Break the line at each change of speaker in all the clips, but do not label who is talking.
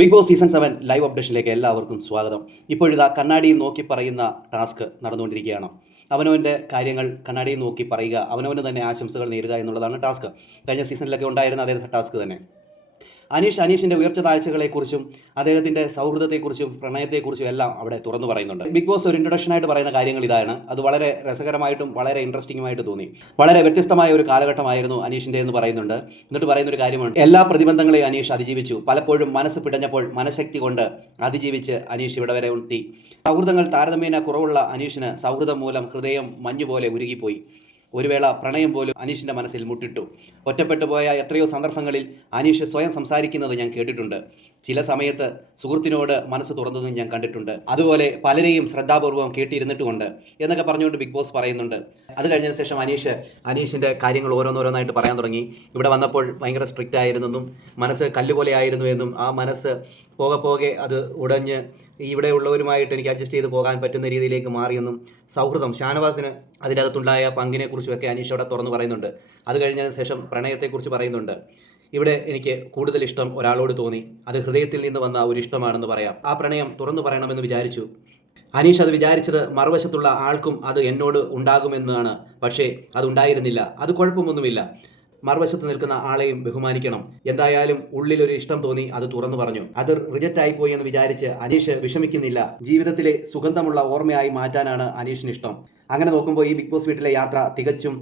Bigg Boss season seven live അപ്ഡേഷനിലേക്ക് എല്ലാവർക്കും സ്വാഗതം. ഇപ്പോഴിതാ കണ്ണാടിയിൽ നോക്കി പറയുന്ന ടാസ്ക് നടന്നുകൊണ്ടിരിക്കുകയാണ്. അവനവന്റെ കാര്യങ്ങൾ കണ്ണാടിയിൽ നോക്കി പറയുക അവനവന് തന്നെ ആശംസകൾ നേരുക എന്നുള്ളതാണ് ടാസ്ക്. കഴിഞ്ഞ സീസണിലൊക്കെ ഉണ്ടായിരുന്ന അതേ ടാസ്ക് തന്നെ. അനീഷ് അനീഷിന്റെ ഉയർച്ച താഴ്ചകളെക്കുറിച്ചും അദ്ദേഹത്തിന്റെ സൗഹൃദത്തെക്കുറിച്ചും പ്രണയത്തെക്കുറിച്ചും എല്ലാം അവിടെ തുറന്നു പറയുന്നുണ്ട്. ബിഗ് ബോസ് ഒരു ഇൻട്രൊഡക്ഷൻ ആയിട്ട് പറയുന്ന കാര്യങ്ങൾ ഇതാണ്. അത് വളരെ രസകരമായിട്ടും വളരെ ഇൻട്രസ്റ്റിംഗുമായിട്ട് തോന്നി. വളരെ വ്യത്യസ്തമായ ഒരു കാലഘട്ടമായിരുന്നു അനീഷിന്റെ എന്ന് പറയുന്നുണ്ട്. എന്നിട്ട് പറയുന്ന ഒരു കാര്യമുണ്ട് എല്ലാ പ്രതിബന്ധങ്ങളെയും അനീഷ് അതിജീവിച്ചു. പലപ്പോഴും മനസ്സ് പിടഞ്ഞപ്പോൾ മനഃശക്തി കൊണ്ട് അതിജീവിച്ച് അനീഷ് ഇവിടെ വരെ ഉണ്ടി സൗഹൃദങ്ങൾ താരതമ്യേന കുറവുള്ള അനീഷിന് സൗഹൃദം മൂലം ഹൃദയം മഞ്ഞുപോലെ ഉരുകിപ്പോയി. ഒരു വേള പ്രണയം പോലും അനീഷിന്റെ മനസ്സിൽ മുട്ടിട്ടു. ഒറ്റപ്പെട്ടു പോയ എത്രയോ സന്ദർഭങ്ങളിൽ അനീഷ് സ്വയം സംസാരിക്കുന്നത് ഞാൻ കേട്ടിട്ടുണ്ട്. ചില സമയത്ത് സുഹൃത്തിനോട് മനസ്സ് തുറന്നതും ഞാൻ കണ്ടിട്ടുണ്ട്. അതുപോലെ പലരെയും ശ്രദ്ധാപൂർവം കേട്ടിരുന്നിട്ടുമുണ്ട് എന്നൊക്കെ പറഞ്ഞുകൊണ്ട് ബിഗ് ബോസ് പറയുന്നുണ്ട്. അത് കഴിഞ്ഞതിന് ശേഷം അനീഷ് അനീഷിന്റെ കാര്യങ്ങൾ ഓരോന്നോരോന്നായിട്ട് പറയാൻ തുടങ്ങി. ഇവിടെ വന്നപ്പോൾ ഭയങ്കര സ്ട്രിക്റ്റ് ആയിരുന്നെന്നും മനസ്സ് കല്ലുപോലെ ആയിരുന്നു എന്നും ആ മനസ്സ് പോകെ പോകെ അത് ഉടഞ്ഞ് ഇവിടെ ഉള്ളവരുമായിട്ട് എനിക്ക് അഡ്ജസ്റ്റ് ചെയ്ത് പോകാൻ പറ്റുന്ന രീതിയിലേക്ക് മാറിയെന്നും സൗഹൃദം ഷാനവാസിന് അതിനകത്തുണ്ടായ പങ്കിനെക്കുറിച്ചുമൊക്കെ അനീഷ് അവിടെ തുറന്നു പറയുന്നുണ്ട്. അത് കഴിഞ്ഞതിന് ശേഷം പ്രണയത്തെക്കുറിച്ച് പറയുന്നുണ്ട്. ഇവിടെ എനിക്ക് കൂടുതൽ ഇഷ്ടം ഒരാളോട് തോന്നി. അത് ഹൃദയത്തിൽ നിന്ന് വന്ന ഒരു ഇഷ്ടമാണെന്ന് പറയാം. ആ പ്രണയം തുറന്നു പറയണമെന്ന് വിചാരിച്ചു. അനീഷ് അത് വിചാരിച്ചത് മറുവശത്തുള്ള ആൾക്കും അത് എന്നോട് ഉണ്ടാകുമെന്നാണ്. പക്ഷേ അതുണ്ടായിരുന്നില്ല അത് കുഴപ്പമൊന്നുമില്ല. മറുവശത്ത് നിൽക്കുന്ന ആളെയും ബഹുമാനിക്കണം. എന്തായാലും ഉള്ളിലൊരു ഇഷ്ടം തോന്നി അത് തുറന്നു പറഞ്ഞു. അത് റിജക്റ്റ് ആയിപ്പോയി പോയി എന്ന് വിചാരിച്ച് അനീഷ് വിഷമിക്കുന്നില്ല. ജീവിതത്തിലെ സുഗന്ധമുള്ള ഓർമ്മയായി മാറ്റാനാണ് അനീഷിന് ഇഷ്ടം. അങ്ങനെ നോക്കുമ്പോൾ ഈ ബിഗ് ബോസ് വീട്ടിലെ യാത്ര തികച്ചും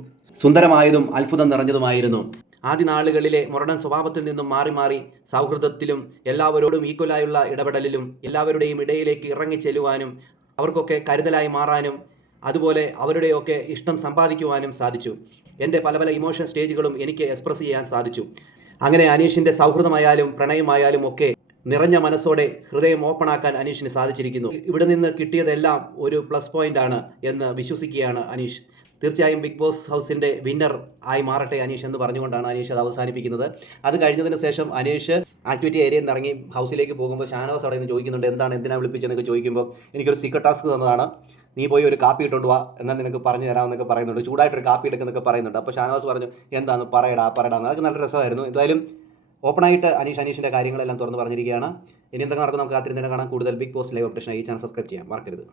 സുന്ദരമായതും അത്ഭുതം നിറഞ്ഞതുമായിരുന്നു. ആദ്യ നാളുകളിലെ മുരടൻ സ്വഭാവത്തിൽ നിന്നും മാറി മാറി സൗഹൃദത്തിലും എല്ലാവരോടും ഈക്വലായുള്ള ഇടപെടലിലും എല്ലാവരുടെയും ഇടയിലേക്ക് ഇറങ്ങി ചെല്ലുവാനും അവർക്കൊക്കെ കരുതലായി മാറാനും അതുപോലെ അവരുടെയൊക്കെ ഇഷ്ടം സമ്പാദിക്കുവാനും സാധിച്ചു. എന്റെ പല പല ഇമോഷൻ സ്റ്റേജുകളും എനിക്ക് എക്സ്പ്രസ് ചെയ്യാൻ സാധിച്ചു. അങ്ങനെ അനീഷിന്റെ സൗഹൃദമായാലും പ്രണയമായാലും ഒക്കെ നിറഞ്ഞ മനസ്സോടെ ഹൃദയം ഓപ്പൺ ആക്കാൻ അനീഷിന് സാധിച്ചിരിക്കുന്നു. ഇവിടെ നിന്ന് കിട്ടിയതെല്ലാം ഒരു പ്ലസ് പോയിന്റ് ആണ് എന്ന് വിശ്വസിക്കുകയാണ് അനീഷ്. തീർച്ചയായും ബിഗ് ബോസ് ഹൗസിന്റെ വിന്നർ ആയി മാറട്ടെ അനീഷ് എന്ന് പറഞ്ഞുകൊണ്ടാണ് അനീഷ് അത് അവസാനിപ്പിക്കുന്നത്. അത് കഴിഞ്ഞതിന് ശേഷം അനീഷ് ആക്ടിവിറ്റി ഏരിയയിൽ നിന്ന് ഇറങ്ങി ഹൗസിലേക്ക് പോകുമ്പോൾ ഷാനവാസ് അവിടെ നിന്ന് ചോദിക്കുന്നുണ്ട് എന്താണ് എന്തിനാണ് വിളിപ്പിച്ചെന്നൊക്കെ ചോദിക്കുമ്പോൾ എനിക്കൊരു സീക്രട്ട് ടാസ്ക് തന്നതാണ്. നീ പോയി ഒരു കാപ്പി ഇട്ടോണ്ട് വാ എന്നാൽ നിനക്ക് പറഞ്ഞു തരാമെന്നൊക്കെ പറയുന്നുണ്ട്. ചൂടായിട്ടൊരു കാപ്പി എടുക്കുന്നൊക്കെ പറയുന്നുണ്ട്. അപ്പോൾ ഷാനവാസ് പറഞ്ഞു എന്താണ് പറയടാ പറയടാ. അതൊക്കെ നല്ല രസമായിരുന്നു. എന്തായാലും ഓപ്പണായിട്ട് അനീഷ് അനീഷിന്റെ കാര്യങ്ങളെല്ലാം തുറന്ന് പറഞ്ഞിരിക്കുകയാണ്. ഇനി എന്തൊക്കെ നടക്കും നമുക്ക് കാത്തിരുന്നതിനെ കാണാൻ കൂടുതൽ ബിഗ് ബോസ് ലൈവ് ഓപ്ഷൻ ഈ ചാനൽ സബ്സ്ക്രൈബ് ചെയ്യാം മറക്കരുത്.